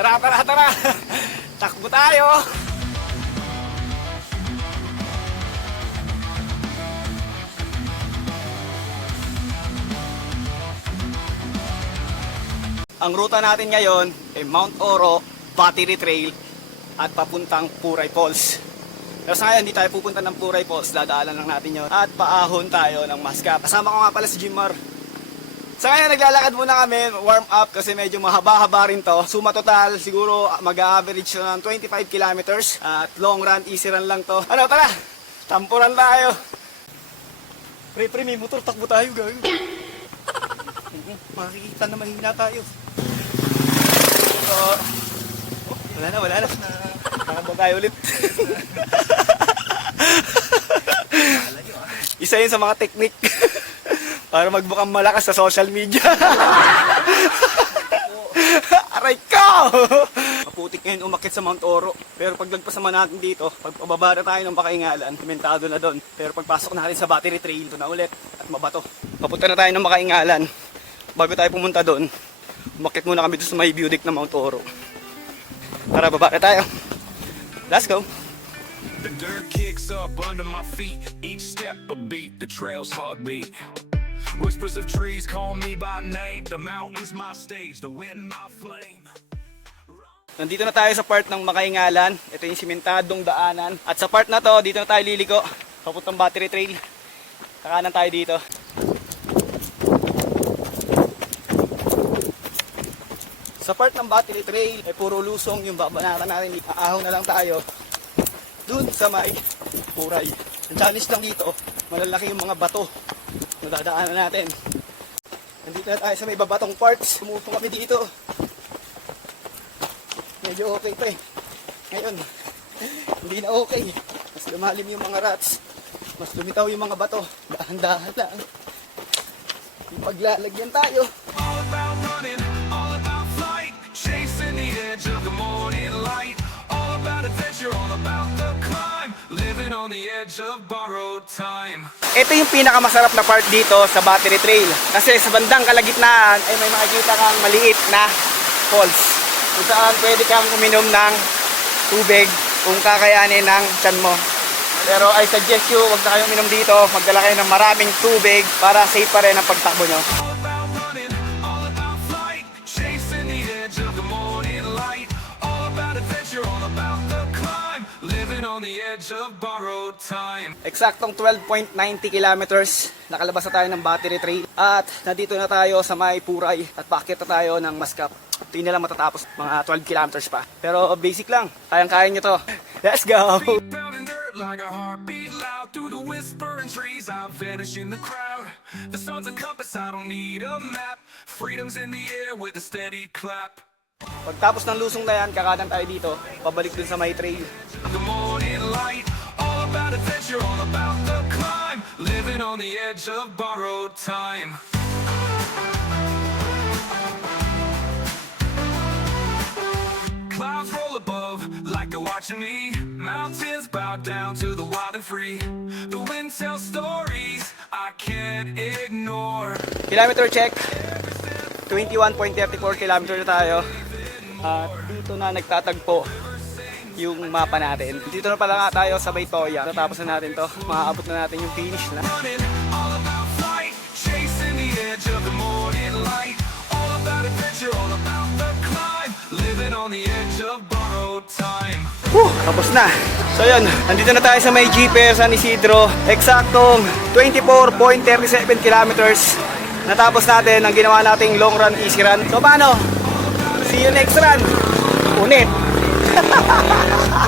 Tara, tara, tara. Takbo tayo. Ang ruta natin ngayon ay Mount Oro, Battery Trail at papuntang Puray Falls. Pero sa ngayon, hindi tayo pupunta ng Puray Falls, dadaanan lang natin yun. At paahon tayo ng Mascap. Kasama ko nga pala si Jimar. Sa ngayon, naglalakad muna kami, warm up kasi medyo mahaba-haba rin to. Suma total, siguro mag-average ng 25 kilometers. At long run, easy run lang to. Ano, tara! Tampuran tayo! Pre, may motor, takbo tayo, gawin. Makikita na mahina tayo. So, wala na. Nakabang tayo ulit. Isa yun sa mga teknik para magbukang malakas sa social media. Aray ko! Maputik ngayon umakit sa Mount Oro. Pero paglagpas naman natin dito, pagpababa na tayo ng Makaingalan, sementado na doon. Pero pagpasok natin sa Battery Trail, ito na ulit at mabato. Papunta na tayo ng Makaingalan. Bago tayo pumunta doon, umakit muna kami doon sa may view deck ng Mount Oro. Tara, baba na tayo. Let's go! The dirt kicks up under my feet, each step a beat, the trail's heartbeat. Whispers of trees call me by name, the mountains my stage, the wind my flame. Nandito na tayo sa part ng Makaingalan. Ito yung simentadong daanan. At sa part na to, dito na tayo liliko. Papuntang Battery Trail. Kakanan tayo dito. Sa part ng Battery Trail, ay puro lusong yung babanatan natin. Aahon na lang tayo dun sa may Puray. Ang challenge lang dito, malalaki yung mga bato na dadaanan natin. Nandito na tayo sa may babatong parts. Tumupong kami dito. Medyo okay pa eh. Ngayon, hindi na okay. Mas lumalim yung mga rats. Mas lumitaw yung mga bato. Dahan-dahan lang. Yung paglalagyan tayo. All about running, all about flight, chasing the edge of the morning light. All about adventure, all about the climb, living on the edge of borrowed time. Ito yung pinakamasarap na part dito sa Battery Trail. Kasi sa bandang kalagitnaan ay may makikita kang maliit na falls. Kung saan pwede kang uminom ng tubig kung kakayanin ng tiyan mo. Pero I suggest you, huwag na kayong uminom dito. Magdala kayo ng maraming tubig para safe pa rin ang pagtakbo nyo. All about running, all about flight, chasing the edge of the morning light. All about adventure, all about the climb, living on the edge of borrowed time. Eksaktong 12.90 kilometers. Nakalabas na tayo ng Battery Trail. At nandito na tayo sa may Puray. At paakyat na tayo ng Mascap. Hindi na lang matatapos, mga 12 kilometers pa. Pero basic lang, kayang-kaya nyo to. Let's go! Feet pounding dirt like a heartbeat loud through the whispering trees. I vanish in the crowd. The sun's a compass, I don't need a map. Freedom's in the air with a steady clap. Pagtapos ng lusong na yan, kakanan tayo dito. Pabalik dun sa may trail. The morning light, all about adventure, all about the climb, living on the edge of borrowed time. Clouds roll above like they're watching me. Mountains bow down to the wild and free. The wind tells stories I can't ignore. Kilometer check. 21.34 kilometer na tayo. At dito na nagtatagpo yung mapa natin. Dito na pala nga tayo sa Baytoya. Natapos na natin to. Maaabot na natin yung finish na. Running, all about flight, chasing the edge of the morning light. All about adventure, all about the climb, living on the edge of borrowed time. Tapos na. So yun, nandito na tayo sa may Jeeper San Isidro. Eksaktong 24.37 kilometers. Natapos natin ang ginawa nating long run, easy run. So paano? See you next run. Unit.